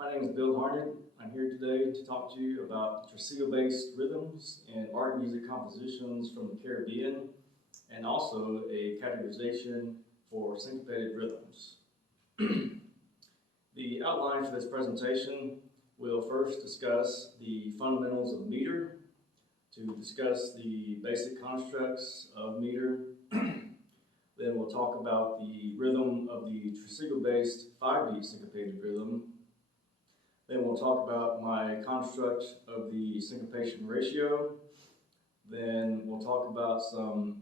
My name is Bill Harned. I'm here today to talk to you about Tresillo-based rhythms and art music compositions from the Caribbean, and also a categorization for syncopated rhythms. The outline for this presentation will first discuss the fundamentals of meter, to discuss the basic constructs of meter. Then we'll talk about the rhythm of the Tresillo-based 5-beat syncopated rhythm. Then we'll talk about my construct of the syncopation ratio. Then we'll talk about some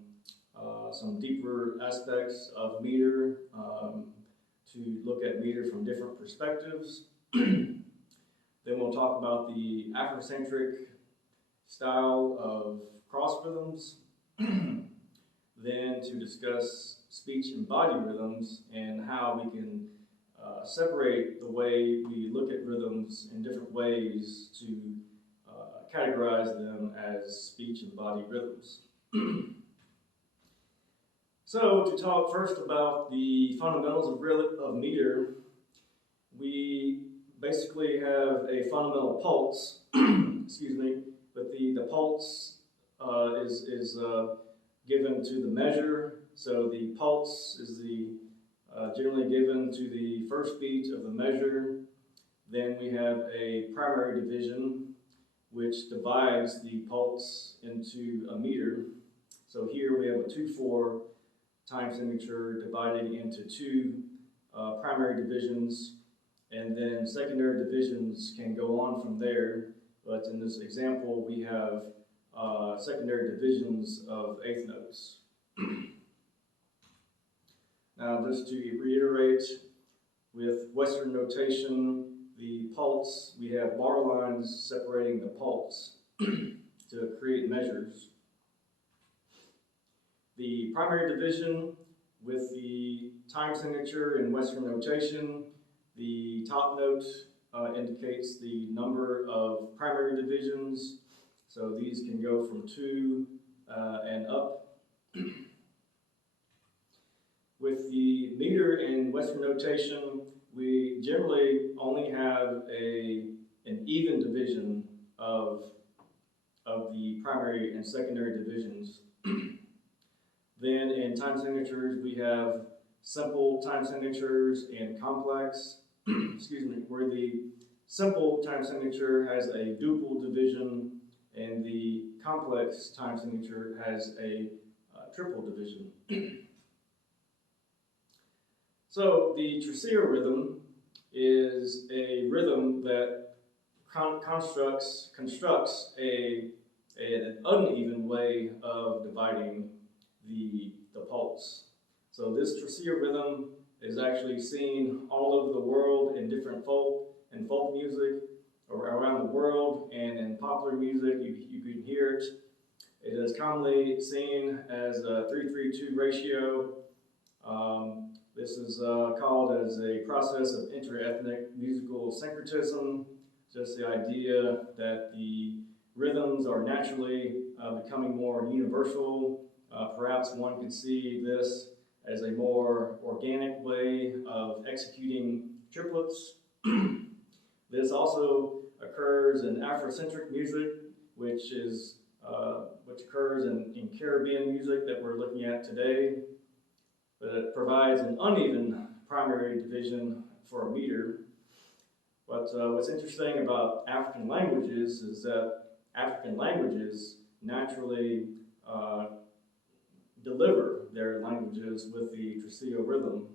deeper aspects of meter, to look at meter from different perspectives. Then we'll talk about the Afrocentric style of cross rhythms. Then to discuss speech and body rhythms and how we can separate the way we look at rhythms in different ways to categorize them as speech and body rhythms. So to talk first about the fundamentals of meter, we basically have a fundamental pulse, excuse me, but the pulse is given to the measure. So the pulse is generally given to the first beat of the measure. Then we have a primary division which divides the pulse into a meter. So here we have a 2/4 time signature divided into two primary divisions, and then secondary divisions can go on from there. But in this example, we have secondary divisions of eighth notes. Now, just to reiterate, with Western notation, the pulse, we have bar lines separating the pulse to create measures. The primary division with the time signature in Western notation, the top note indicates the number of primary divisions. So these can go from 2 and up. With the meter in Western notation, we generally only have an even division of the primary and secondary divisions. Then in time signatures, we have simple time signatures and complex, excuse me, where the simple time signature has a duple division and the complex time signature has a triple division. So the Tresillo rhythm is a rhythm that constructs an uneven way of dividing the pulse. So this Tresillo rhythm is actually seen all over the world in different folk music around the world, and in popular music you can hear it. It is commonly seen as a 3-3-2 ratio. This is called as a process of inter-ethnic musical syncretism, just the idea that the rhythms are naturally becoming more universal. Perhaps one could see this as a more organic way of executing triplets. This also occurs in Afrocentric music, which occurs in Caribbean music that we're looking at today. But it provides an uneven primary division for a meter. But what's interesting about African languages is that African languages naturally deliver their languages with the Tresillo rhythm.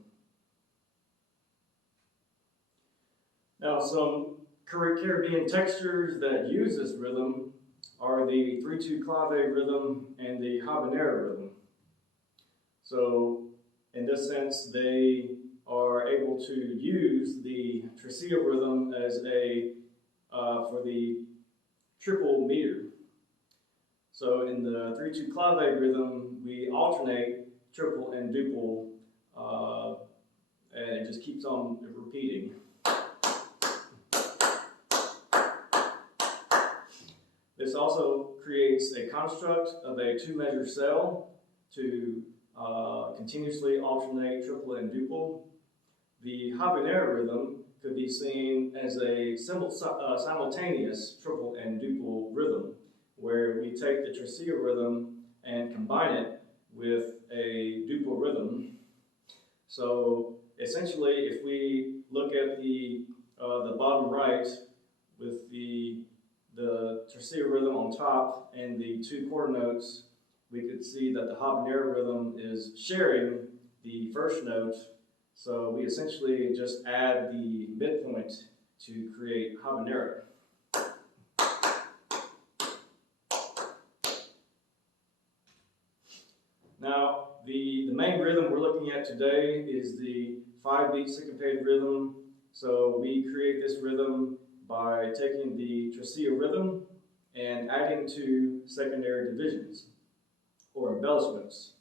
Now, some Caribbean textures that use this rhythm are the 3-2 clave rhythm and the habanera rhythm. So, in this sense, they are able to use the Tresillo rhythm as for the triple meter. So in the 3-2 clave rhythm, we alternate triple and duple, and it just keeps on repeating. This also creates a construct of a 2-measure cell to continuously alternate triple and duple. The habanera rhythm could be seen as a simultaneous triple and duple rhythm, where we take the Tresillo rhythm and combine it with a duple rhythm. So essentially, if we look at the bottom right with the Tresillo rhythm on top and the two quarter notes, we could see that the habanera rhythm is sharing the first note. So we essentially just add the midpoint to create habanera. Now, the main rhythm we're looking at today is the 5-beat syncopated rhythm. So we create this rhythm by taking the Tresillo rhythm and adding two secondary divisions or embellishments.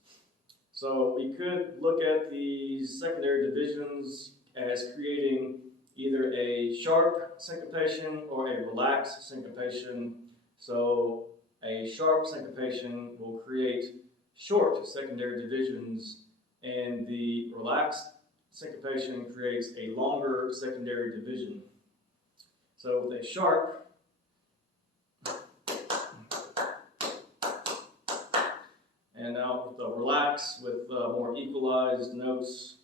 So we could look at these secondary divisions as creating either a sharp syncopation or a relaxed syncopation. So a sharp syncopation will create short secondary divisions, and the relaxed syncopation creates a longer secondary division. So with a sharp, and now with the relax with more equalized notes.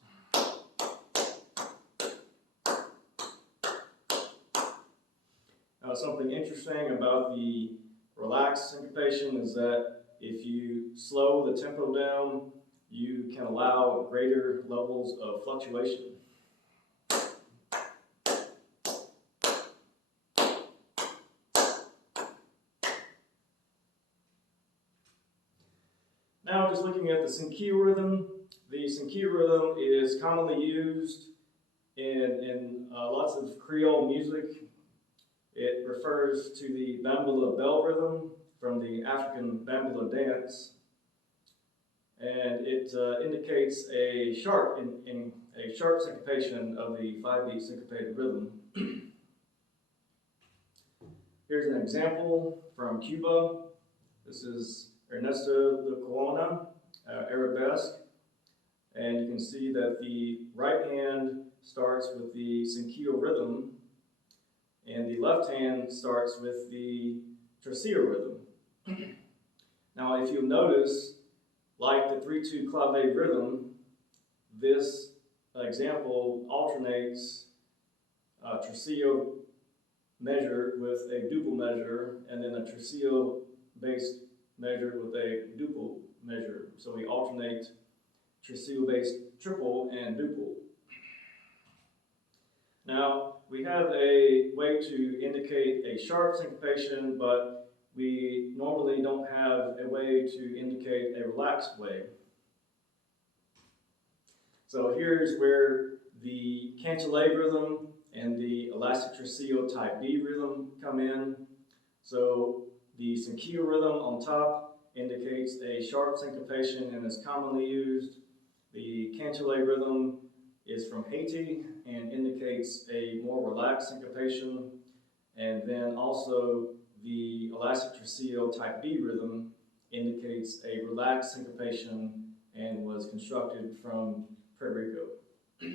Now, something interesting about the relaxed syncopation is that if you slow the tempo down, you can allow greater levels of fluctuation. Now, just looking at the Syncopated rhythm. The Syncopated rhythm is commonly used in lots of Creole music. It refers to the Bambula bell rhythm from the African Bambula dance, and it indicates a sharp syncopation of the 5-beat syncopated rhythm. Here's an example from Cuba. This is Ernesto de Corona, Arabesque, and you can see that the right hand starts with the Syncopated rhythm, and the left hand starts with the Tresillo rhythm. Now, if you'll notice, like the 3/2 clave rhythm, this example alternates Tresillo measure with a duple measure, and then a Tresillo-based measure with a duple measure. So we alternate Tresillo-based triple and duple. Now, we have a way to indicate a sharp syncopation, but we normally don't have a way to indicate a relaxed way. So here's where the cantilene rhythm and the elastic Tresillo type B rhythm come in. So the Syncopated rhythm on top indicates a sharp syncopation and is commonly used. The cantilene rhythm is from Haiti and indicates a more relaxed syncopation. And then also the elastic Tresillo type B rhythm indicates a relaxed syncopation and was constructed from Puerto Rico.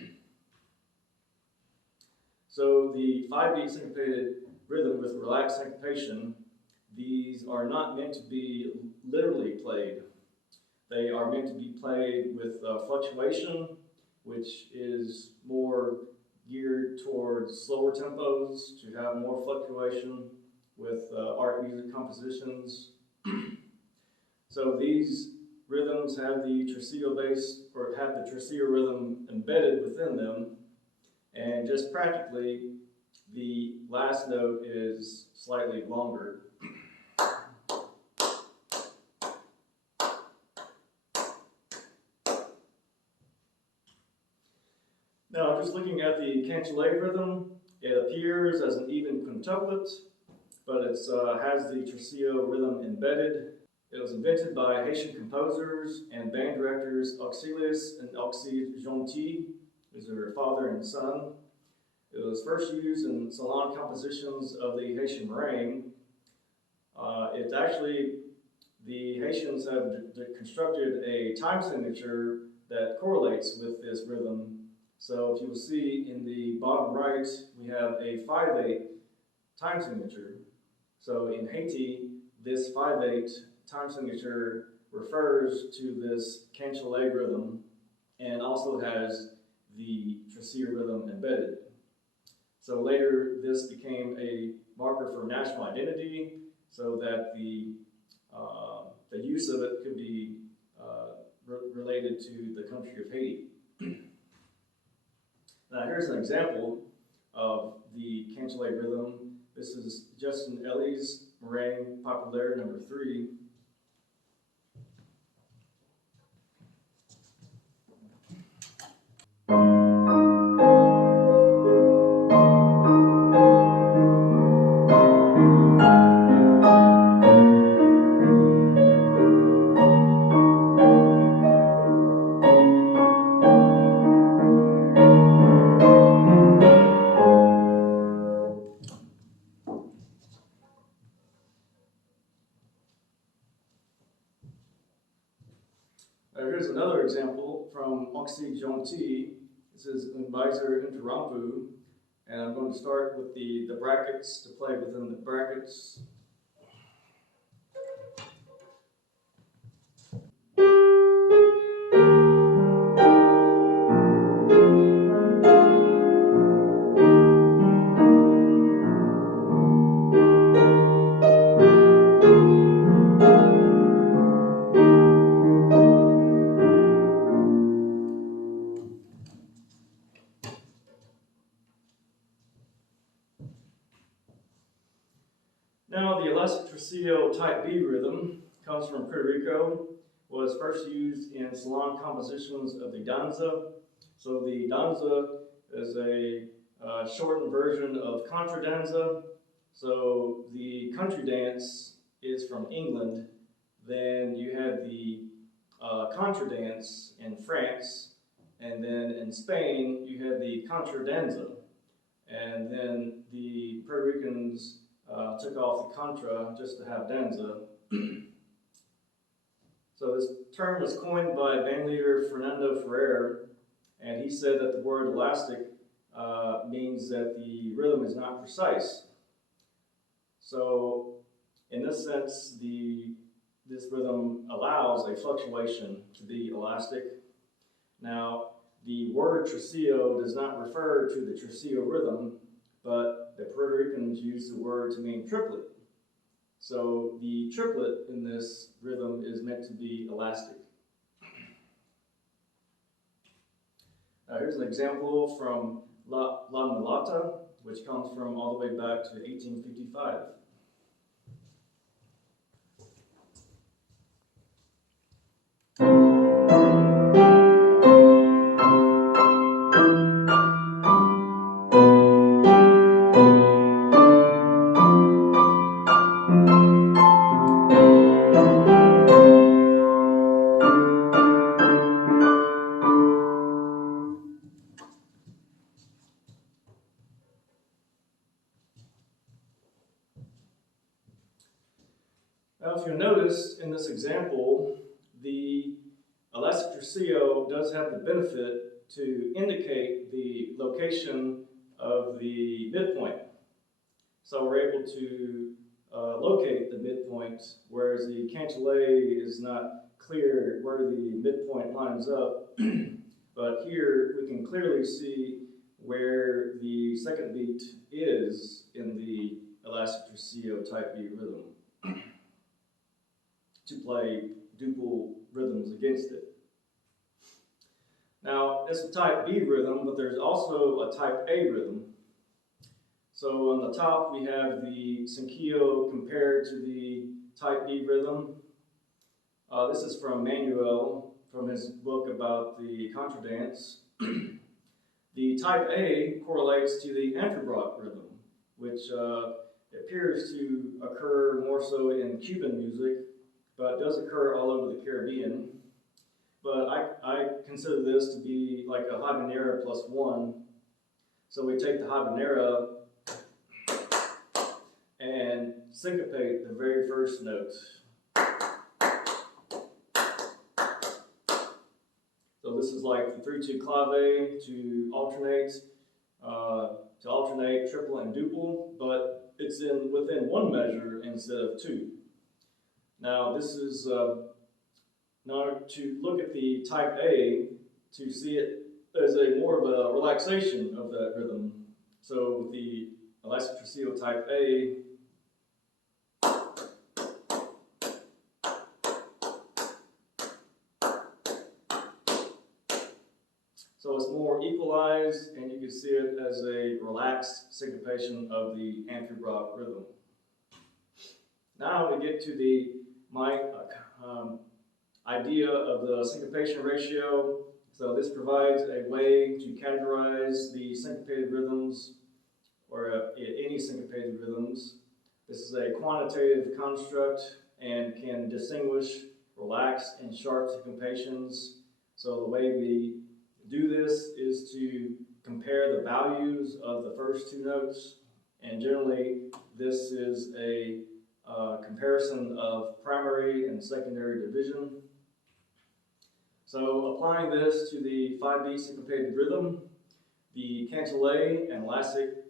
So the 5-beat syncopated rhythm with relaxed syncopation, these are not meant to be literally played. They are meant to be played with fluctuation, which is more geared towards slower tempos to have more fluctuation with art music compositions. So these rhythms have the Tresillo-based, or have the Tresillo rhythm embedded within them, and just practically, the last note is slightly longer. Now, just looking at the cantilene rhythm, it appears as an even quintuplet, but it has the Tresillo rhythm embedded. It was invented by Haitian composers and band directors Auxilius and Auxide Gentil, who's their father and son. It was first used in salon compositions of the Haitian meringue. It's actually, the Haitians have constructed a time signature that correlates with this rhythm. So if you will see in the bottom right, we have a 5/8 time signature. So in Haiti, this 5/8 time signature refers to this Cancelet rhythm and also has the Tresillo rhythm embedded. So later, this became a marker for national identity, so that the use of it could be related to the country of Haiti. Now here's an example of the Cancelet rhythm. This is Justin Ellie's Meringue Populaire number 3. Here's another example from Oxy Jonti. This is Unbeiser Interrompu, and I'm going to start with the brackets to play within the brackets. Now, the elastic Tresillo type B rhythm comes from Puerto Rico, was first used in salon compositions of the danza. So the danza is a shortened version of contradanza. So the country dance is from England. Then you had the contra dance in France. And then in Spain, you had the contradanza. And then the Puerto Ricans took off the contra just to have danza. So this term was coined by bandleader Fernando Ferrer, and he said that the word elastic means that the rhythm is not precise. So in this sense, this rhythm allows a fluctuation to be elastic. Now, the word tresillo does not refer to the tresillo rhythm, but the Puerto Ricans use the word to mean triplet. So the triplet in this rhythm is meant to be elastic. Now here's an example from La Mulata, which comes from all the way back to 1855. Now, if you notice in this example, the elastic tresillo does have the benefit to indicate the location of the midpoint. So we're able to locate the midpoint, whereas the cancelet is not clear where the midpoint lines up. But here we can clearly see where the second beat is in the elastic tresillo type B rhythm to play duple rhythms against it. Now, it's a type B rhythm, but there's also a type A rhythm. So on the top, we have the Syncopated compared to the type B rhythm. This is from Manuel, from his book about the contradance. The type A correlates to the Antrobrock rhythm, which appears to occur more so in Cuban music, but does occur all over the Caribbean. But I consider this to be like a habanera plus 1. So we take the habanera and syncopate the very first note. So this is like the 3/2 clave to alternate triple and duple, but it's within one measure instead of two. Now this is now to look at the type A to see it as a more of a relaxation of that rhythm. So with the elastic Tresillo type A, so it's more equalized, and you can see it as a relaxed syncopation of the Amphibrock rhythm. Now we get to my idea of the syncopation ratio. So this provides a way to categorize the syncopated rhythms, or any syncopated rhythms. This is a quantitative construct and can distinguish relaxed and sharp syncopations. So the way we do this is to compare the values of the first two notes, and generally this is a comparison of primary and secondary division. So applying this to the 5-beat syncopated rhythm, the cantillet and elastic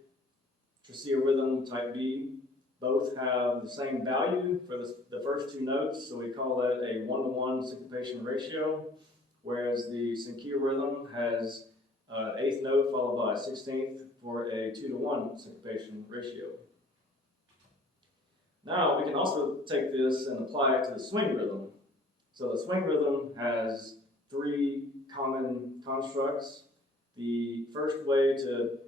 Tresillo rhythm type B both have the same value for the first two notes, so we call that a 1-to-1 syncopation ratio, whereas the Syncopated rhythm has an eighth note followed by a 16th for a 2-to-1 syncopation ratio. Now we can also take this and apply it to the swing rhythm. So the swing rhythm has three common constructs. The first way to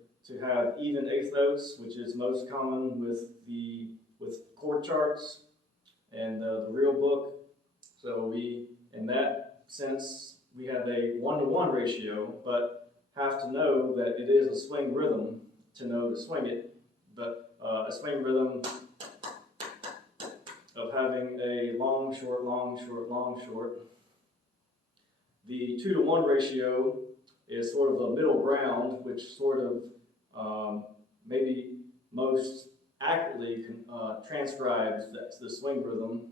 have even eighth notes, which is most common with chord charts and the real book. So in that sense, we have a 1-to-1 ratio, but have to know that it is a swing rhythm to know to swing it. But a swing rhythm of having a long, short, long, short, long, short. The 2-to-1 ratio is sort of a middle ground, which sort of maybe most accurately transcribes the swing rhythm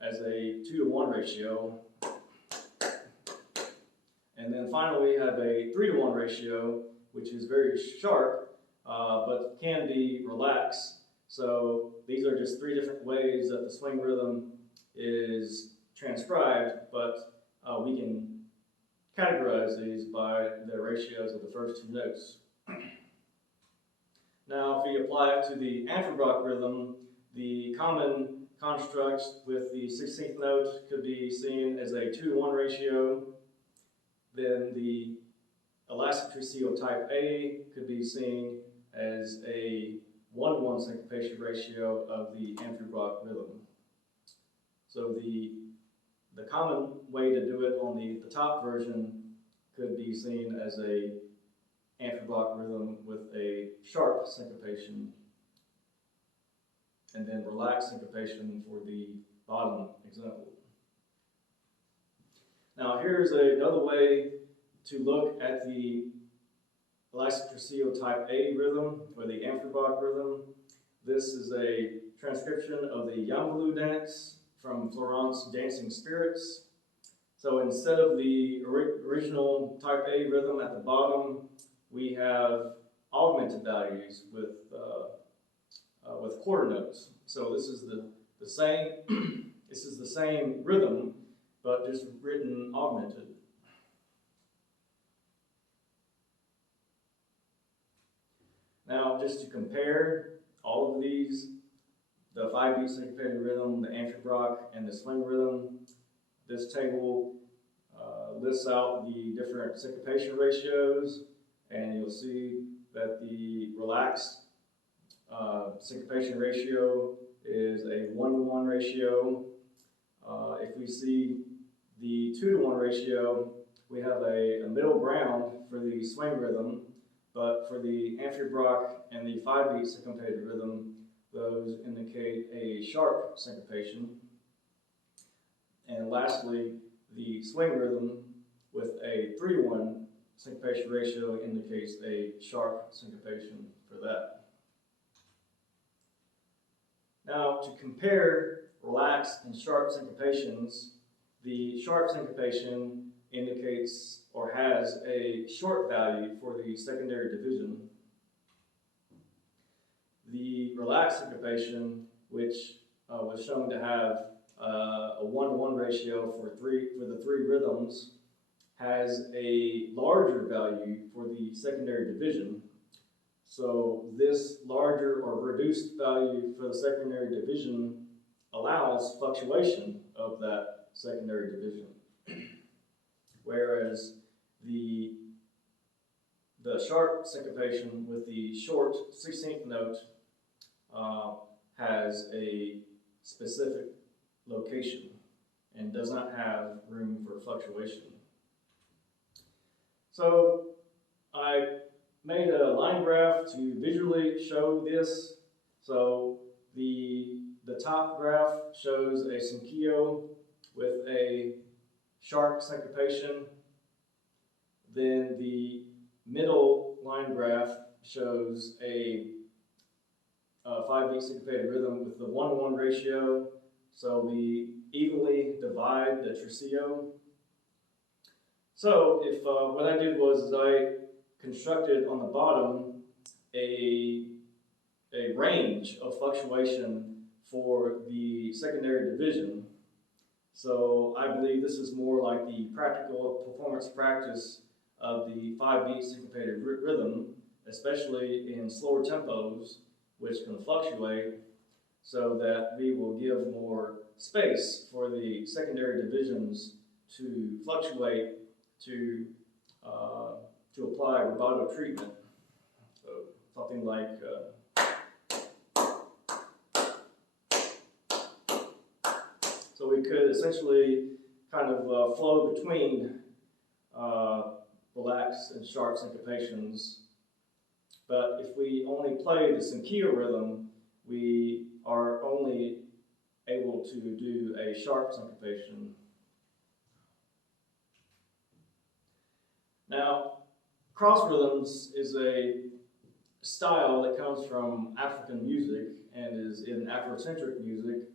as a 2-to-1 ratio. And then finally we have a 3-to-1 ratio, which is very sharp, but can be relaxed. So these are just three different ways that the swing rhythm is transcribed, but we can categorize these by the ratios of the first two notes. Now, if we apply it to the Amphibrock rhythm, the common constructs with the 16th note could be seen as a 2-to-1 ratio. Then the elastic Tresillo type A could be seen as a 1-to-1 syncopation ratio of the Amphibrock rhythm. So the common way to do it on the top version could be seen as a Amphibrock rhythm with a sharp syncopation, and then relaxed syncopation for the bottom example. Now here's another way to look at the elastic Tresillo type A rhythm, or the Amphibrock rhythm. This is a transcription of the Yambaloo dance from Florence Dancing Spirits. So instead of the original type A rhythm at the bottom, we have augmented values with quarter notes. So this is the same this is the same rhythm, but just written augmented. Now, just to compare all of these, the 5-beat syncopated rhythm, the Amphibrock, and the swing rhythm, this table lists out the different syncopation ratios, and you'll see that the relaxed syncopation ratio is a 1-to-1 ratio. If we see the 2-to-1 ratio, we have a middle ground for the swing rhythm, but for the Amphibrock and the 5-beat syncopated rhythm, those indicate a sharp syncopation. And lastly, the swing rhythm with a 3-to-1 syncopation ratio indicates a sharp syncopation for that. Now, to compare relaxed and sharp syncopations, the sharp syncopation indicates or has a short value for the secondary division. The relaxed syncopation, which was shown to have a 1-to-1 ratio for the three rhythms, has a larger value for the secondary division. So this larger or reduced value for the secondary division allows fluctuation of that secondary division. Whereas the sharp syncopation with the short 16th note has a specific location and does not have room for fluctuation. So I made a line graph to visually show this. So the top graph shows a Syncopated with a sharp syncopation. Then the middle line graph shows a 5-beat syncopated rhythm with the 1-to-1 ratio. So we evenly divide the Tresillo. So if what I did was I constructed on the bottom a range of fluctuation for the secondary division. So I believe this is more like the practical performance practice of the 5-beat syncopated rhythm, especially in slower tempos, which can fluctuate, so that we will give more space for the secondary divisions to fluctuate to apply rubato treatment. So something like so we could essentially kind of flow between relaxed and sharp syncopations. But if we only play the Syncopated rhythm, we are only able to do a sharp syncopation. Now, cross rhythms is a style that comes from African music and is in Afrocentric music,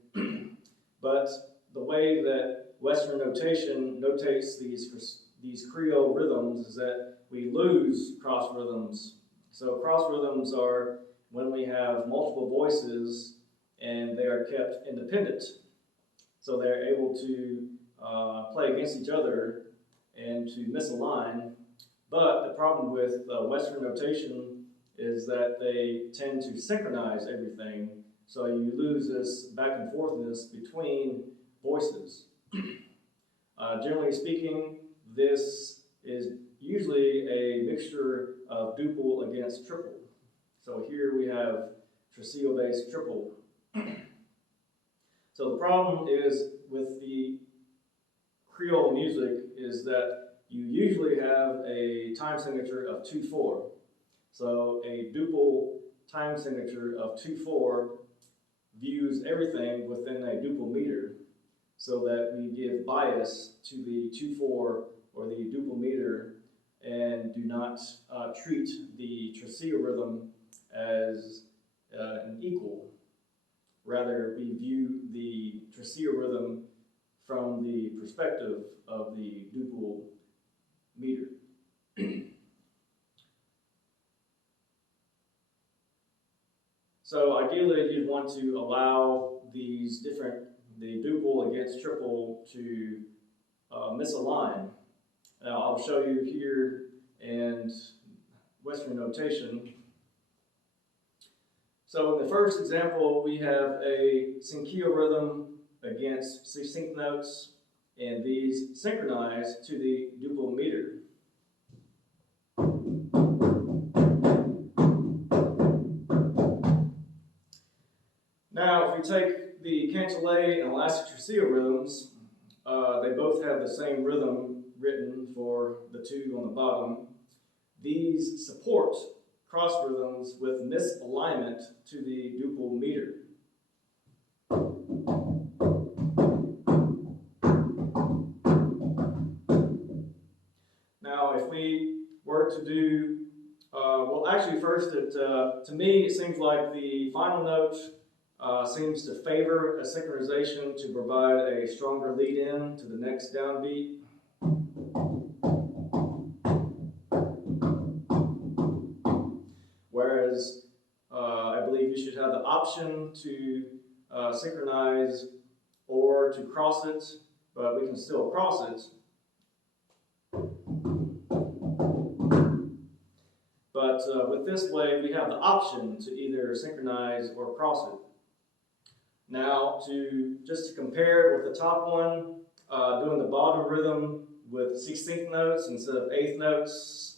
but the way that Western notation notates these Creole rhythms is that we lose cross rhythms. So cross rhythms are when we have multiple voices and they are kept independent. So they're able to play against each other and to misalign. But the problem with Western notation is that they tend to synchronize everything. So you lose this back and forthness between voices. Generally speaking, this is usually a mixture of duple against triple. So here we have Tresillo-based triple. So the problem is with the Creole music is that you usually have a time signature of 2/4. So a duple time signature of 2/4 views everything within a duple meter, so that we give bias to the 2/4 or the duple meter and do not treat the Tresillo rhythm as an equal. Rather, we view the Tresillo rhythm from the perspective of the duple meter. So ideally, you'd want to allow the duple against triple to misalign. Now, I'll show you here in Western notation. So in the first example, we have a Syncopated rhythm against 16th notes, and these synchronize to the duple meter. Now, if we take the cantilé and elastic Tresillo rhythms, they both have the same rhythm written for the two on the bottom. These support cross rhythms with misalignment to the duple meter. Now, if we were to do, well, actually, first, to me, it seems like the final note seems to favor a synchronization to provide a stronger lead-in to the next downbeat. whereas I believe you should have the option to synchronize or to cross it, but we can still cross it. But with this way, we have the option to either synchronize or cross it. Now, just to compare with the top one, doing the bottom rhythm with 16th notes instead of 8th notes.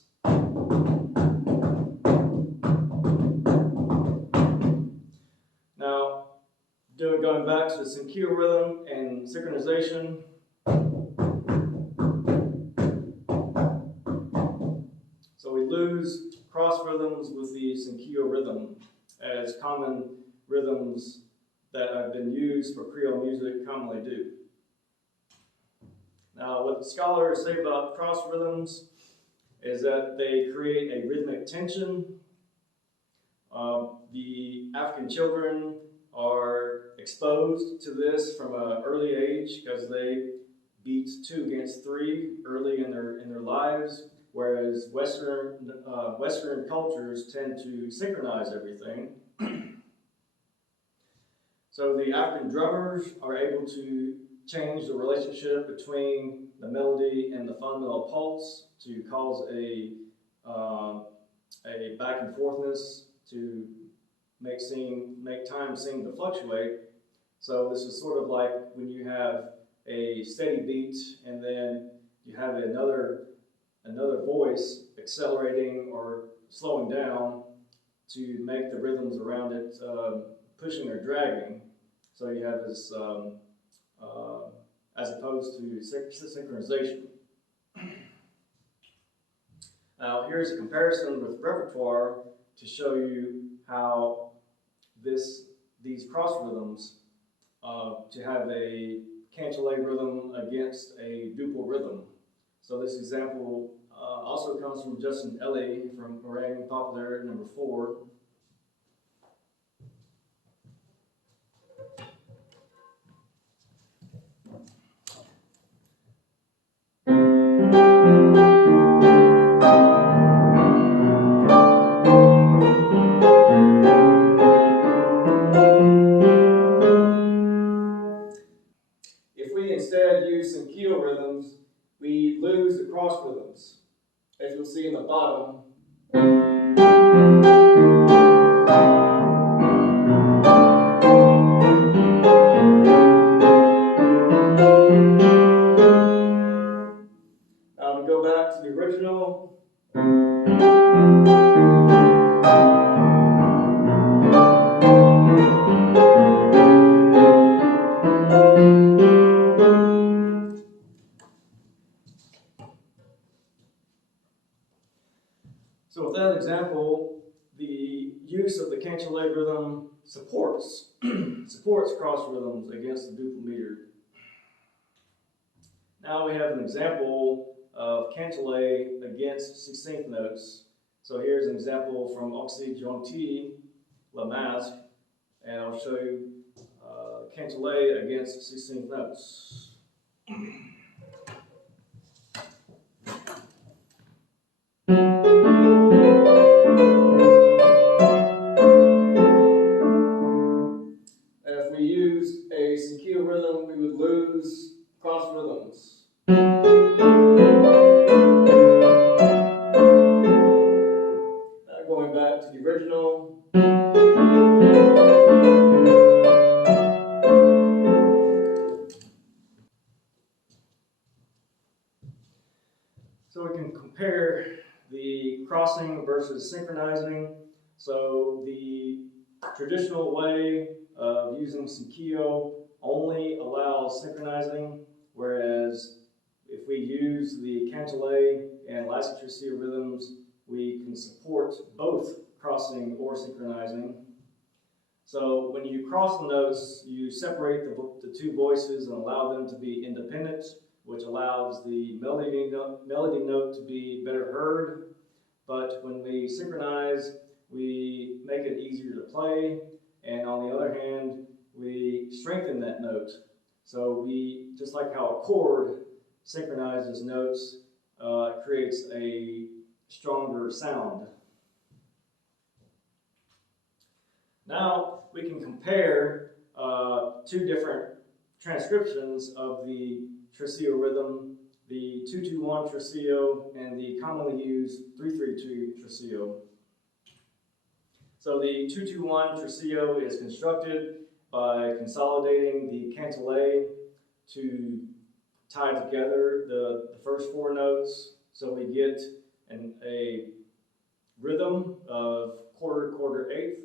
Now, going back to the Syncopated rhythm and synchronization. So we lose cross rhythms with the Syncopated rhythm as common rhythms that have been used for Creole music commonly do. Now, what scholars say about cross rhythms is that they create a rhythmic tension. The African children are exposed to this from an early age because they beat 2 against 3 early in their lives, whereas Western cultures tend to synchronize everything. So the African drummers are able to change the relationship between the melody and the fundamental pulse to cause a back and forthness to make time seem to fluctuate. So this is sort of like when you have a steady beat and then you have another voice accelerating or slowing down to make the rhythms around it pushing or dragging. So you have this as opposed to synchronization. Now here's a comparison with repertoire to show you how these cross rhythms to have a cantillet rhythm against a duple rhythm. So this example also comes from Justin Ellie from Orang Popular number 4. If we instead use some keel rhythms, we lose the cross rhythms. As you'll see in the bottom, we go back to the original. So with that example, the use of the cantillet rhythm supports cross rhythms against the duple meter. Now we have an example of cantillet against 16th notes. So here's an example from Oxy Jonti La Masque, and I'll show you cantillet against 16th notes. If we use a Syncopated rhythm, we would lose cross rhythms. Going back to the original. So we can compare the crossing versus synchronizing. So the traditional way of using Syncopated only allows synchronizing, whereas if we use the cantillet and Alaska Tresillo rhythms, we can support both crossing or synchronizing. So when you cross the notes, you separate the two voices and allow them to be independent, which allows the melody note to be better heard. But when we synchronize, we make it easier to play, and on the other hand, we strengthen that note. So just like how a chord synchronizes notes, creates a stronger sound. Now we can compare two different transcriptions of the Tresillo rhythm, the 2-2-1 Tresillo and the commonly used 3-3-2 Tresillo. So the 2-2-1 Tresillo is constructed by consolidating the cantillet to tie together the first four notes, so we get a rhythm of quarter, quarter, eighth.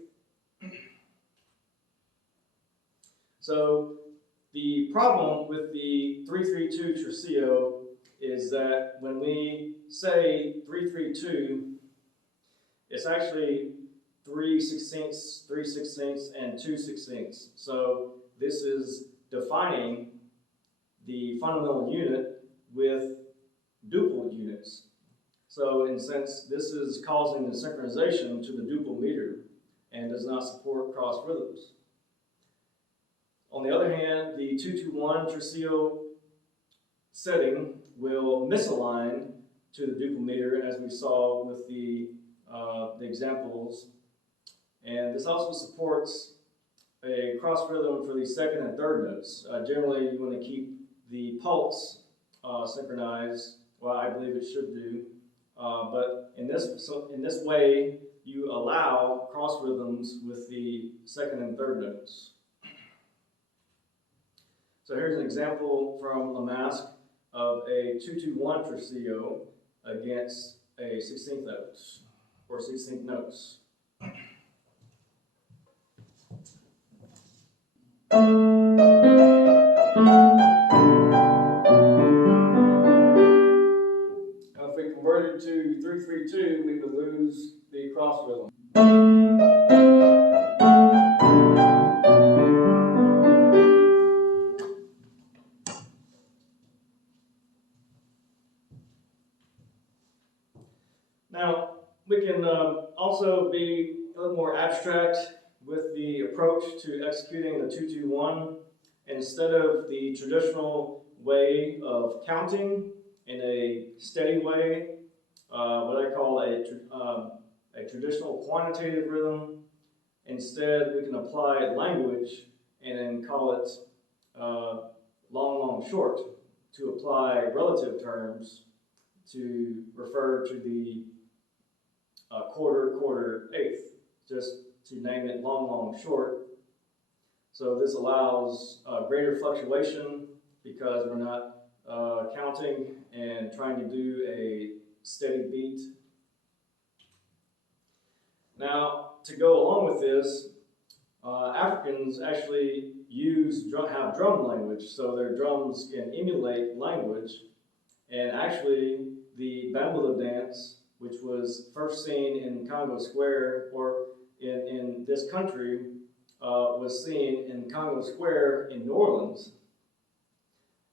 So the problem with the 3-3-2 Tresillo is that when we say 3-3-2, it's actually 3/16, 3/16, and 2/16. So this is defining the fundamental unit with duple units. So in a sense, this is causing the synchronization to the duple meter and does not support cross rhythms. On the other hand, the 2-2-1 Tresillo setting will misalign to the duple meter, as we saw with the examples. And this also supports a cross rhythm for the second and third notes. Generally, you want to keep the pulse synchronized. Well, I believe it should do. But in this way, you allow cross rhythms with the second and third notes. So here's an example from La Masque of a 2-2-1 Tresillo against a 16th note, or 16th notes. Now if we converted to 3-3-2, we would lose the cross rhythm. Now, we can also be a little more abstract with the approach to executing the 2-2-1. Instead of the traditional way of counting in a steady way, what I call a traditional quantitative rhythm, instead we can apply language and then call it long, long, short to apply relative terms to refer to the quarter, quarter, eighth, just to name it long, long, short. So this allows greater fluctuation because we're not counting and trying to do a steady beat. Now, to go along with this, Africans actually have drum language, so their drums can emulate language. And actually, the Bambala dance, which was first seen in Congo Square, or in this country, was seen in Congo Square in New Orleans.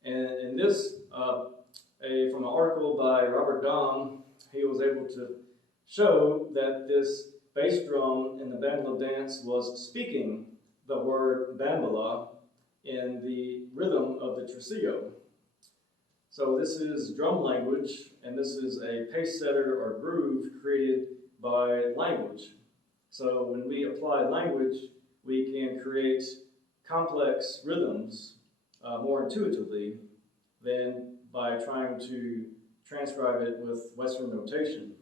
And in this, from an article by Robert Dom, he was able to show that this bass drum in the Bambala dance was speaking the word Bambala in the rhythm of the Tresillo. So this is drum language, and this is a pace setter or groove created by language. So when we apply language, we can create complex rhythms more intuitively than by trying to transcribe it with Western notation.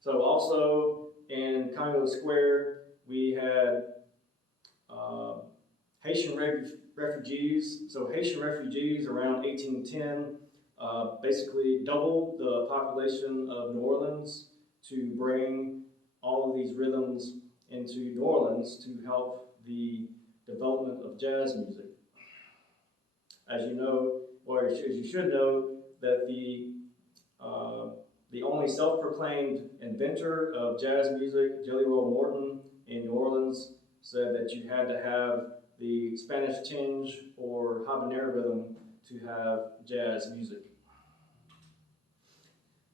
So also in Congo Square, we had Haitian refugees. So Haitian refugees around 1810 basically doubled the population of New Orleans to bring all of these rhythms into New Orleans to help the development of jazz music. As you know, or as you should know, that the only self-proclaimed inventor of jazz music, Jelly Roll Morton in New Orleans, said that you had to have the Spanish tinge or habanero rhythm to have jazz music.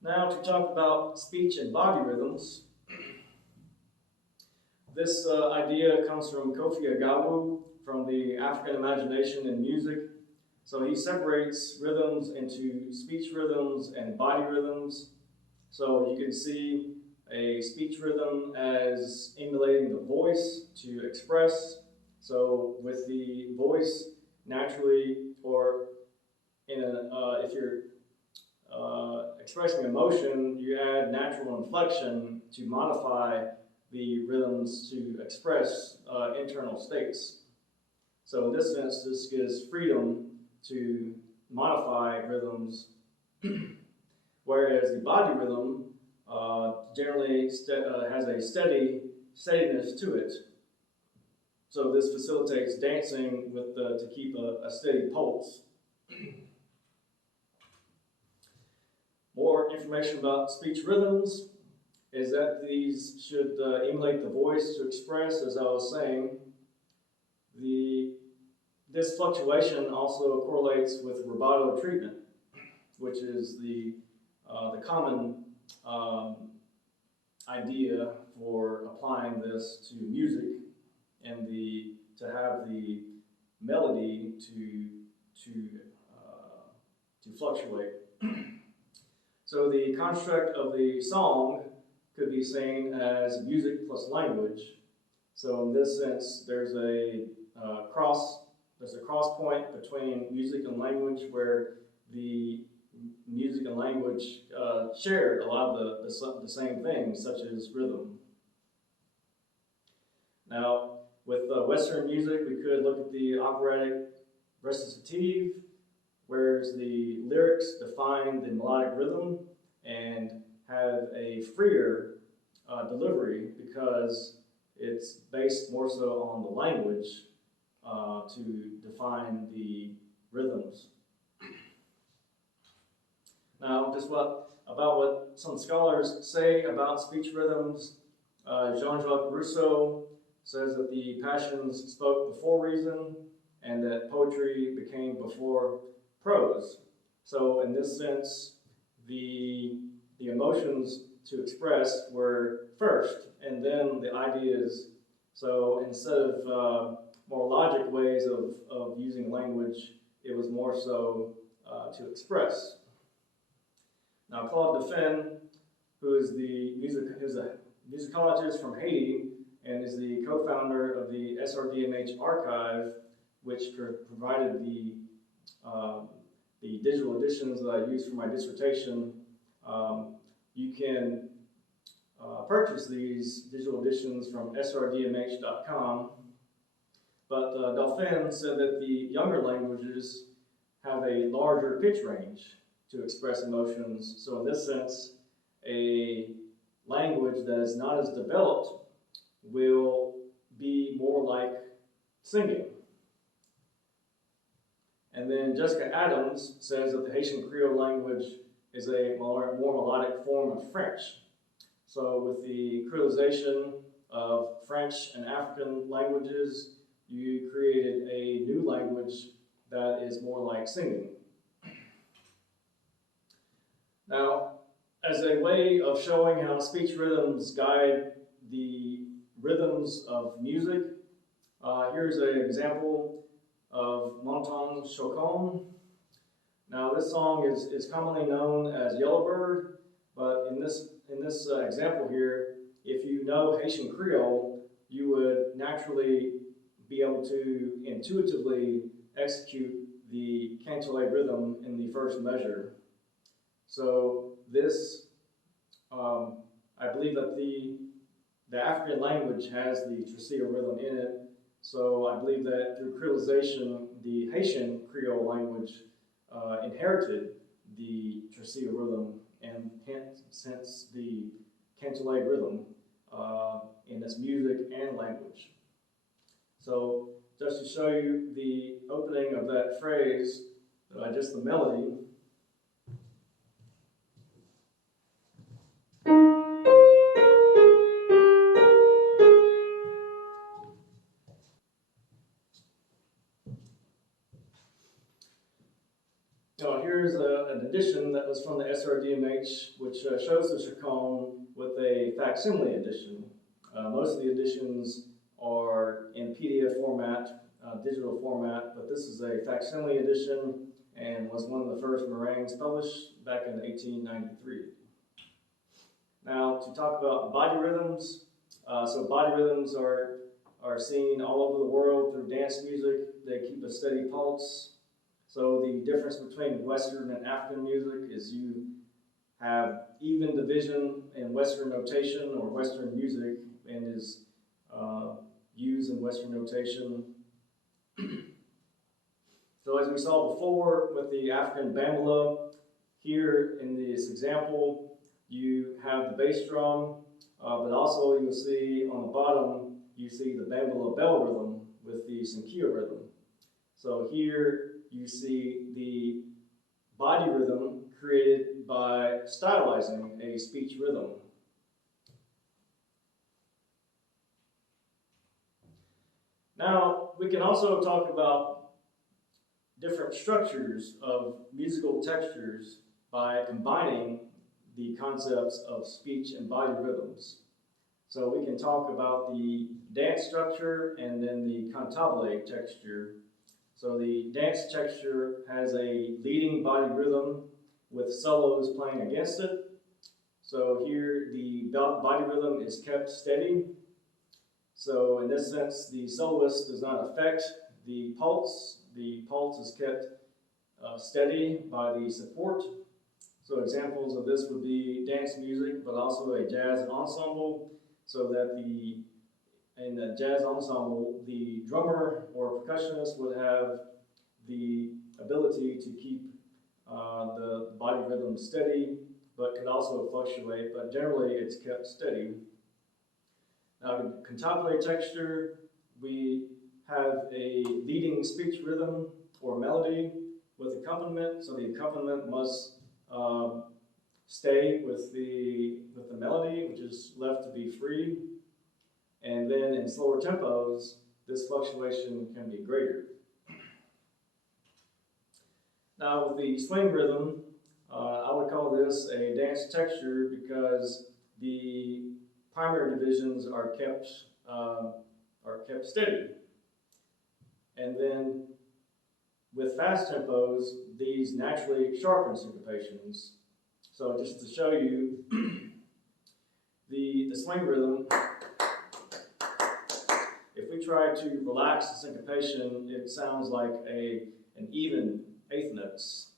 Now to talk about speech and body rhythms. This idea comes from Kofi Agawu from the African Imagination in Music. So he separates rhythms into speech rhythms and body rhythms. So you can see a speech rhythm as emulating the voice to express. So with the voice naturally, or if you're expressing emotion, you add natural inflection to modify the rhythms to express internal states. So in this sense, this gives freedom to modify rhythms, whereas the body rhythm generally has a steadiness to it. So this facilitates dancing to keep a steady pulse. More information about speech rhythms is that these should emulate the voice to express, as I was saying. This fluctuation also correlates with rubato treatment, which is the common idea for applying this to music and to have the melody to fluctuate. So the construct of the song could be seen as music plus language. So in this sense, there's a cross point between music and language, where the music and language share a lot of the same things, such as rhythm. Now, with Western music, we could look at the operatic recitative, whereas the lyrics define the melodic rhythm and have a freer delivery because it's based more so on the language to define the rhythms. Now, just about what some scholars say about speech rhythms. Jean-Jacques Rousseau says that the passions spoke before reason and that poetry became before prose. So in this sense, the emotions to express were first, and then the ideas. So instead of more logic ways of using language, it was more so to express. Now, Claude Dauphin, who is a musicologist from Haiti and is the co-founder of the SRDMH archive, which provided the digital editions that I used for my dissertation. You can purchase these digital editions from srdmh.com. But Dauphin said that the younger languages have a larger pitch range to express emotions. So in this sense, a language that is not as developed will be more like singing. And then Jessica Adams says that the Haitian Creole language is a more melodic form of French. So with the creolization of French and African languages, you created a new language that is more like singing. Now, as a way of showing how speech rhythms guide the rhythms of music, here's an example of Monton Chocon. Now, this song is commonly known as Yellowbird, but in this example here, if you know Haitian Creole, you would naturally be able to intuitively execute the cantilate rhythm in the first measure. So this, I believe that the African language has the Tresillo rhythm in it. So I believe that through creolization, the Haitian Creole language inherited the Tresillo rhythm, and hence the cantilate rhythm in its music and language. So just to show you the opening of that phrase, just the melody. Now here's an edition that was from the SRDMH, which shows the Chacon with a facsimile edition. Most of the editions are in PDF format, digital format, but this is a facsimile edition and was one of the first meringues published back in 1893. Now, to talk about body rhythms, so body rhythms are seen all over the world through dance music. They keep a steady pulse. So the difference between Western and African music is you have even division in Western notation or Western music, and is used in Western notation. So as we saw before with the African bambala, here in this example, you have the bass drum, but also you'll see on the bottom, you see the bambala bell rhythm with the Syncopated rhythm. So here you see the body rhythm created by stylizing a speech rhythm. Now, we can also talk about different structures of musical textures by combining the concepts of speech and body rhythms. So we can talk about the dance structure and then the cantabile texture. So the dance texture has a leading body rhythm with solos playing against it. So here the body rhythm is kept steady. So in this sense, the soloist does not affect the pulse. The pulse is kept steady by the support. So examples of this would be dance music, but also a jazz ensemble, so that in the jazz ensemble, the drummer or percussionist would have the ability to keep the body rhythm steady, but could also fluctuate, but generally it's kept steady. Now, in cantabile texture, we have a leading speech rhythm or melody with accompaniment, so the accompaniment must stay with the melody, which is left to be free. And then in slower tempos, this fluctuation can be greater. Now with the swing rhythm, I would call this a dance texture because the primary divisions are kept steady. And then with fast tempos, these naturally sharpen syncopations. So just to show you the swing rhythm, if we try to relax the syncopation, it sounds like an even eighth notes.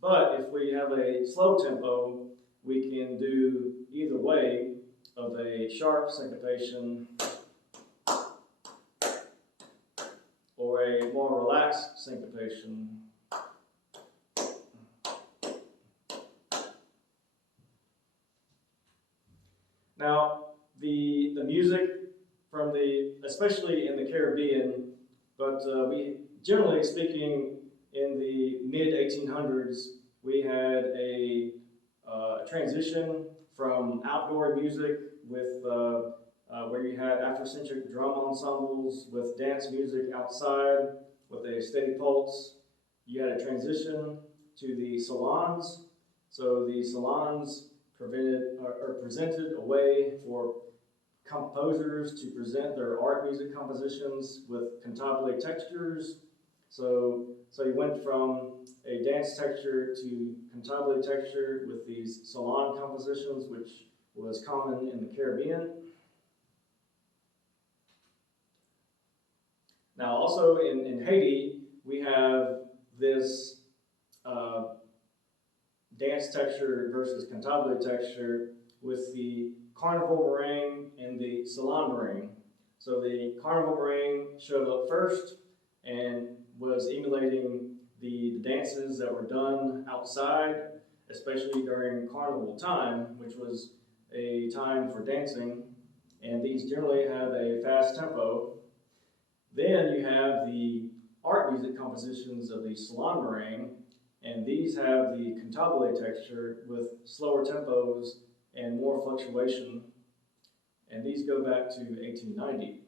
But if we have a slow tempo, we can do either way of a sharp syncopation or a more relaxed syncopation. Now, the music from especially in the Caribbean, but we generally speaking in the mid-1800s, we had a transition from outdoor music with where you had Afrocentric drum ensembles with dance music outside with a steady pulse. You had a transition to the salons. So the salons presented a way for composers to present their art music compositions with cantabile textures. So you went from a dance texture to cantabile texture with these salon compositions, which was common in the Caribbean. Now also in Haiti, we have this dance texture versus cantabile texture with the carnival meringue and the salon meringue. So the carnival meringue showed up first and was emulating the dances that were done outside, especially during carnival time, which was a time for dancing, and these generally have a fast tempo. Then you have the art music compositions of the salon meringue, and these have the cantabile texture with slower tempos and more fluctuation, and these go back to 1890.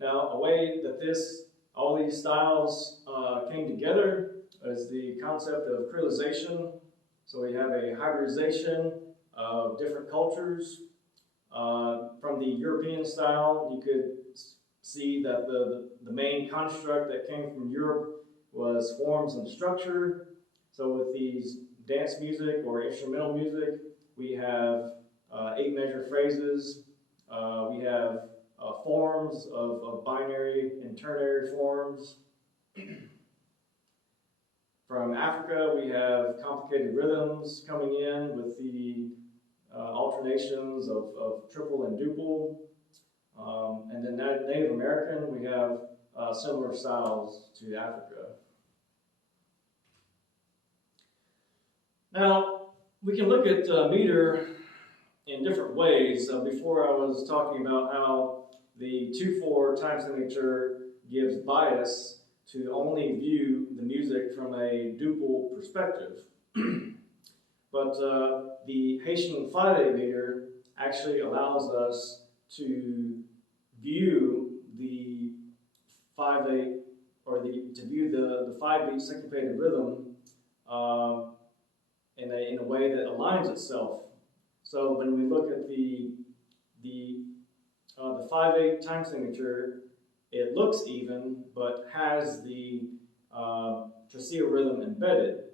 Now, a way that all these styles came together is the concept of creolization. So we have a hybridization of different cultures. From the European style, you could see that the main construct that came from Europe was forms and structure. So with these dance music or instrumental music, we have 8-measure phrases. We have forms of binary and ternary forms. From Africa, we have complicated rhythms coming in with the alternations of triple and duple. And then Native American, we have similar styles to Africa. Now, we can look at meter in different ways. Before I was talking about how the 2/4 time signature gives bias to only view the music from a duple perspective. But the Haitian 5/8 meter actually allows us to view the 5/8 or to view the 5-beat syncopated rhythm in a way that aligns itself. So when we look at the 5/8 time signature, it looks even, but has the Tresillo rhythm embedded.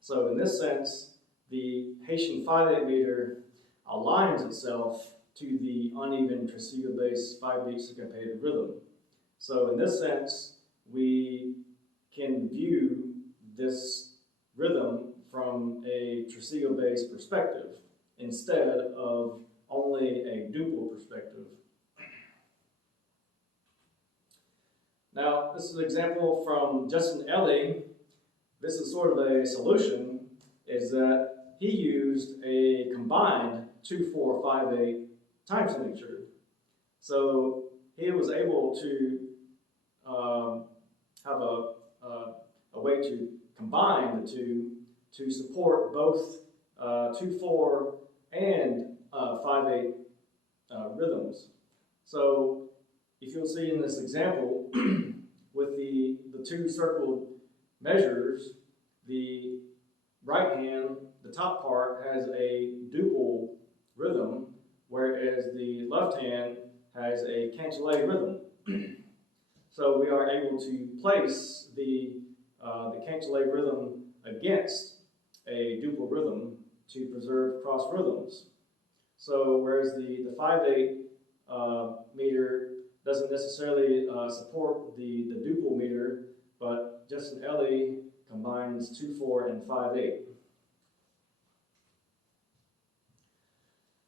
So in this sense, the Haitian 5/8 meter aligns itself to the uneven Tresillo-based 5-beat syncopated rhythm. So in this sense, we can view this rhythm from a Tresillo-based perspective instead of only a duple perspective. Now, this is an example from Justin Ellie. This is sort of a solution, is that he used a combined 2/4/5/8 time signature. So he was able to have a way to combine the two to support both 2/4 and 5/8 rhythms. So if you'll see in this example, with the two circled measures, the right hand, the top part, has a duple rhythm, whereas the left hand has a cantillet rhythm. So we are able to place the cantillet rhythm against a duple rhythm to preserve cross rhythms. So whereas the 5/8 meter doesn't necessarily support the duple meter, but Justin Ellie combines 2/4 and 5/8.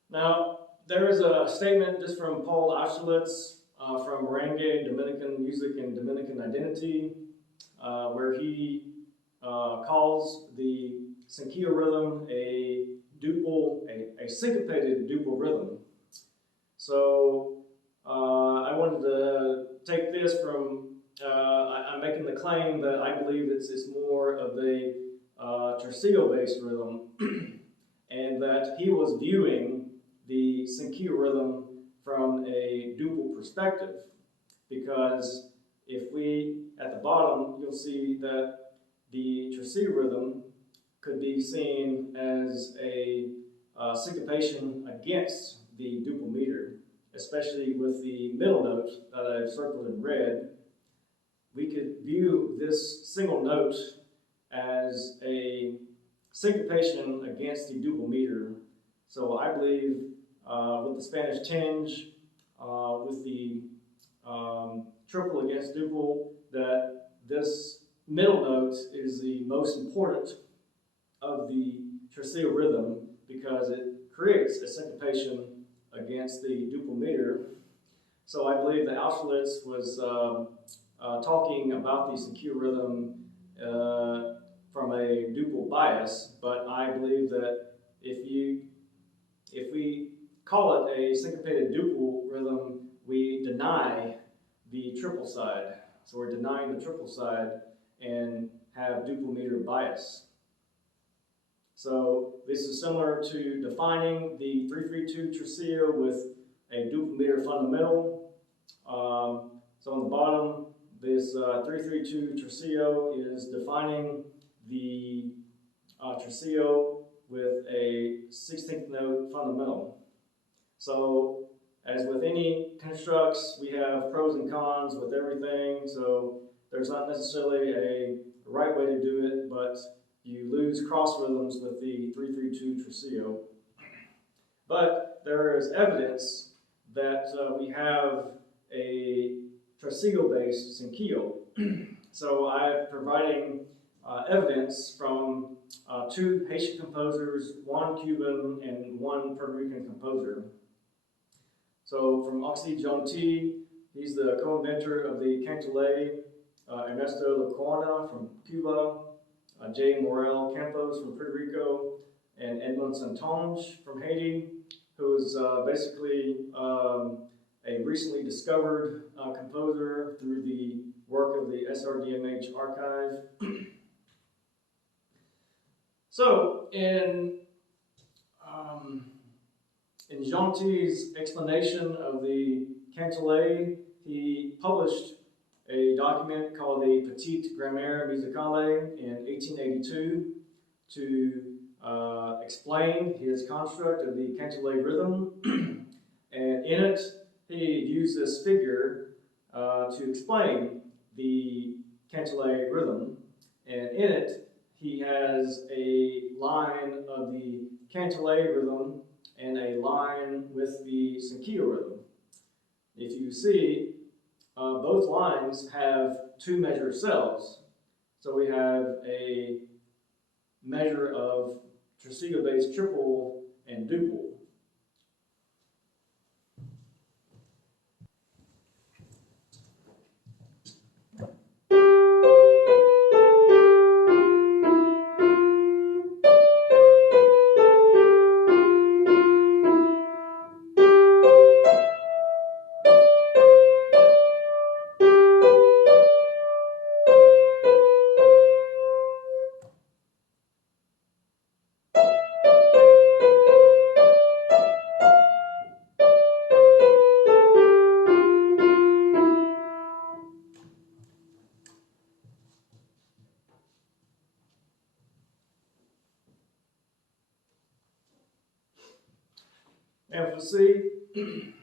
Now, there is a statement just from Paul Austerlitz from Merengue, Dominican Music and Dominican Identity, where he calls the Syncopated rhythm a syncopated duple rhythm. So I wanted to take this from, I'm making the claim that I believe it's more of a Tresillo-based rhythm, and that he was viewing the Syncopated rhythm from a duple perspective, because if we, at the bottom, you'll see that the Tresillo rhythm could be seen as a syncopation against the duple meter, especially with the middle note that I've circled in red. We could view this single note as a syncopation against the duple meter. So I believe with the Spanish tinge, with the triple against duple, that this middle note is the most important of the Tresillo rhythm because it creates a syncopation against the duple meter. So I believe that Austerlitz was talking about the Syncopated rhythm from a duple bias, but I believe that if we call it a syncopated duple rhythm, we deny the triple side. So we're denying the triple side and have duple meter bias. So this is similar to defining the 3/3/2 Tresillo with a duple meter fundamental. So on the bottom, this 3/3/2 Tresillo is defining the Tresillo with a 16th note fundamental. So as with any constructs, we have pros and cons with everything. So there's not necessarily a right way to do it, but you lose cross rhythms with the 3-3-2 Tresillo. But there is evidence that we have a Tresillo-based Syncopated. So I'm providing evidence from two Haitian composers, one Cuban and one Puerto Rican composer. So from Oxy Jonti, he's the co-inventor of the cantilé, Ernesto Lecuona from Cuba, J. Morel Campos from Puerto Rico, and Edmond Santonge from Haiti, who is basically a recently discovered composer through the work of the SRDMH archive. So in Jonti's explanation of the cantilé, he published a document called the Petite Grammaire Musicale in 1882 to explain his construct of the cantilé rhythm. And in it, he used this figure to explain the cantilé rhythm. And in it, he has a line of the cantilé rhythm and a line with the Syncopated rhythm. If you see, both lines have two measure cells. So we have a measure of Tresillo-based triple and duple. And if we see,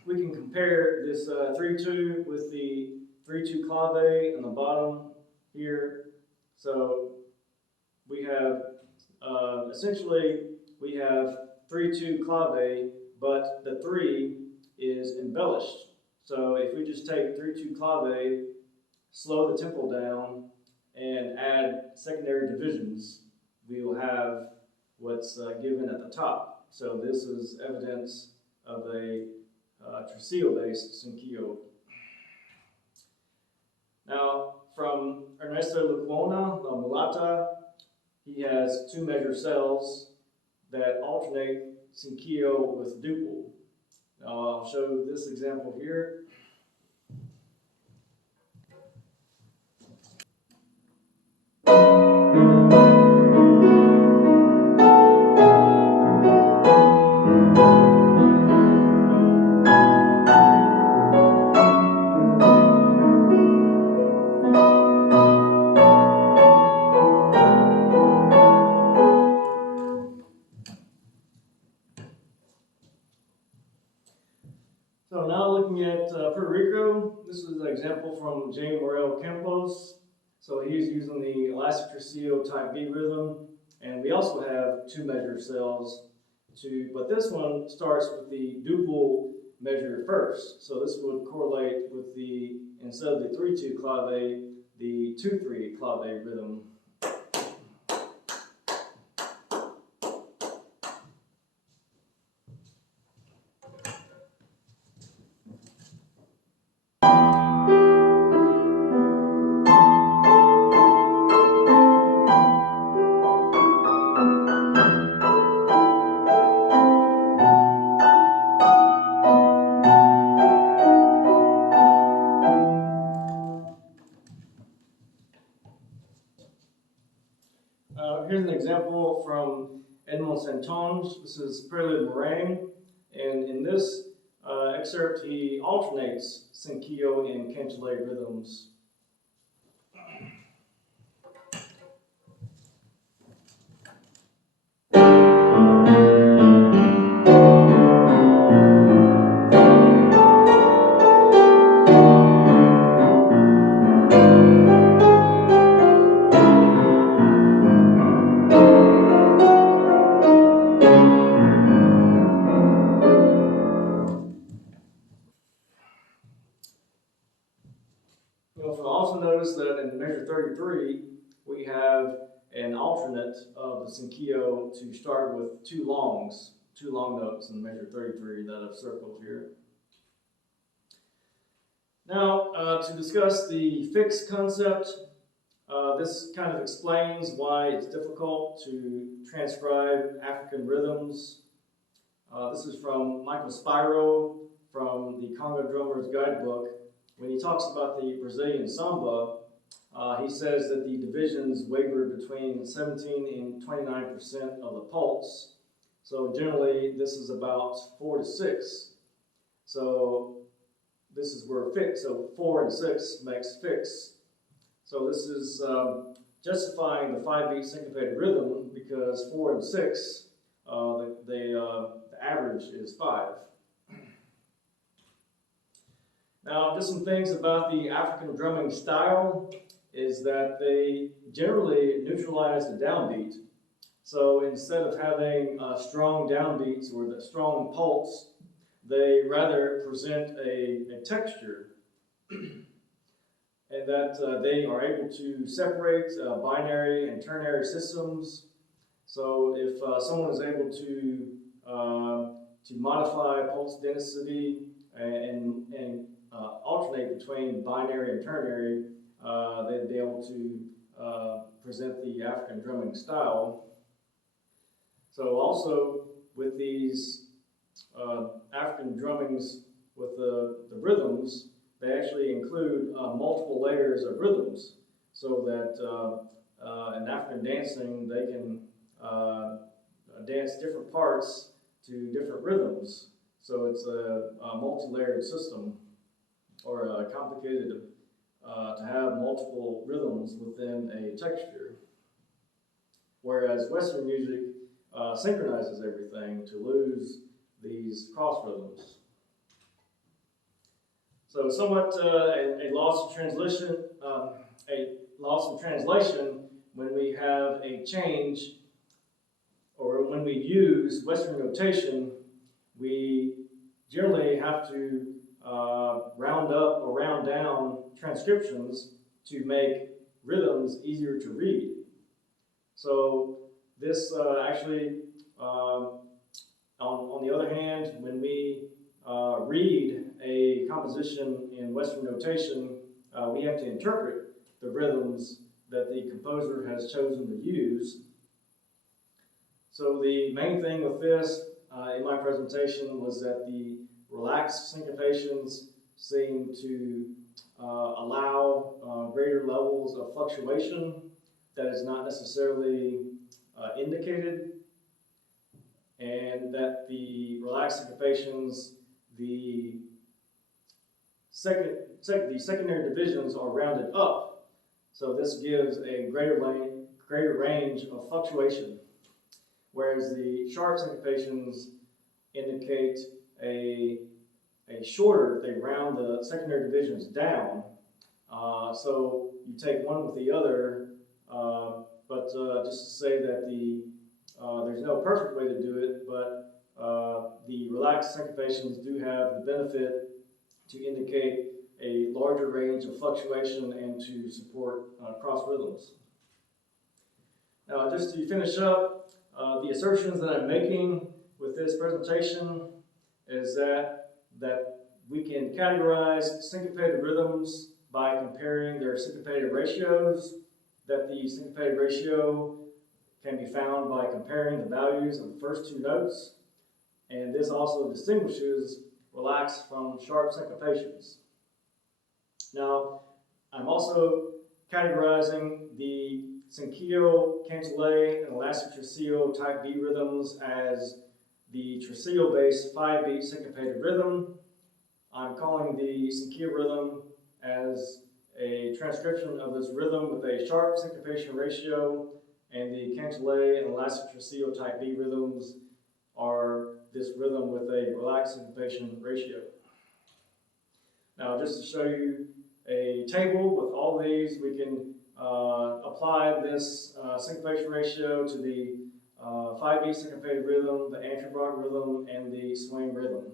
we can compare this 3-2 with the 3-2 clave on the bottom here. So we have, essentially, we have 3-2 clave, but the 3 is embellished. So if we just take 3-2 clave, slow the tempo down, and add secondary divisions, we will have what's given at the top. So this is evidence of a Tresillo-based Syncopated. Now, from Ernesto Lecuona, La Mulata, he has two measure cells that alternate Syncopated with duple. Now, I'll show this example here. So now looking at Puerto Rico, this is an example from J. Morel Campos. So he's using the elastic Tresillo type B rhythm, and we also have two measure cells but this one starts with the duple measure first. So this would correlate with the, instead of the 3-2 clave, the 2-3 clave rhythm. Here's an example from Edmond Santonge. This is Prelude Meringue, and in this excerpt, he alternates Syncopated and cantilé rhythms. measure 33, we have an alternate of the Syncio to start with two long notes in measure 33 that I've circled here. Now, to discuss the fixed concept, this kind of explains why it's difficult to transcribe African rhythms. This is from Michael Spiro from the Congo Drummer's Guidebook. When he talks about the Brazilian samba, he says that the divisions waver between 17 and 29% of the pulse. So generally, this is about 4 to 6. So this is where fix, so 4 and 6 makes fix. So this is justifying the 5-beat syncopated rhythm because 4 and 6, the average is 5. Now, just some things about the African drumming style is that they generally neutralize the downbeat. So instead of having strong downbeats or the strong pulse, they rather present a texture, and that they are able to separate binary and ternary systems. So if someone is able to modify pulse density and alternate between binary and ternary, they'd be able to present the African drumming style. So also with these African drummings with the rhythms, they actually include multiple layers of rhythms, so that in African dancing they can dance different parts to different rhythms. So it's a multi-layered system, or complicated to have multiple rhythms within a texture. Whereas Western music synchronizes everything to lose these cross rhythms. So somewhat a loss of translation when we have a change, or when we use Western notation, we generally have to round up or round down transcriptions to make rhythms easier to read. So this actually, on the other hand, when we read a composition in Western notation, we have to interpret the rhythms that the composer has chosen to use. So the main thing with this in my presentation was that the relaxed syncopations seem to allow greater levels of fluctuation that is not necessarily indicated, and that the relaxed syncopations, the secondary divisions are rounded up, so this gives a greater range of fluctuation, whereas the sharp syncopations indicate a shorter, they round the secondary divisions down, so you take one with the other, but just to say that there's no perfect way to do it, but the relaxed syncopations do have the benefit to indicate a larger range of fluctuation and to support cross rhythms. Now, just to finish up, the assertions that I'm making with this presentation is that we can categorize syncopated rhythms by comparing their syncopated ratios, that the syncopated ratio can be found by comparing the values of the first two notes, and this also distinguishes relaxed from sharp syncopations. Now, I'm also categorizing the Syncio, Cantillet, and Elastic Tresillo type B rhythms as the Tresillo-based 5-beat syncopated rhythm. I'm calling the Syncio rhythm as a transcription of this rhythm with a sharp syncopation ratio, and the Cantillet and Elastic Tresillo type B rhythms are this rhythm with a relaxed syncopation ratio. Now, just to show you a table with all these, we can apply this syncopation ratio to the 5-beat syncopated rhythm, the Antrobrock rhythm, and the swing rhythm.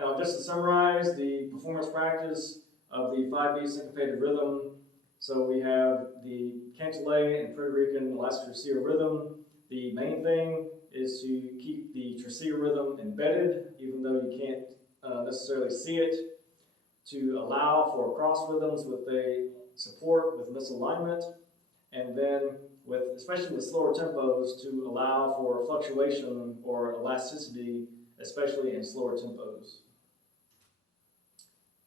Now, just to summarize the performance practice of the 5-beat syncopated rhythm, so we have the cantilene and Puerto Rican elastic Tresillo rhythm. The main thing is to keep the Tresillo rhythm embedded, even though you can't necessarily see it, to allow for cross rhythms with a support with misalignment, and then with, especially with slower tempos, to allow for fluctuation or elasticity, especially in slower tempos.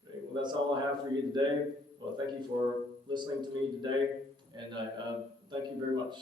Okay, well, that's all I have for you today. Well, thank you for listening to me today, and I thank you very much.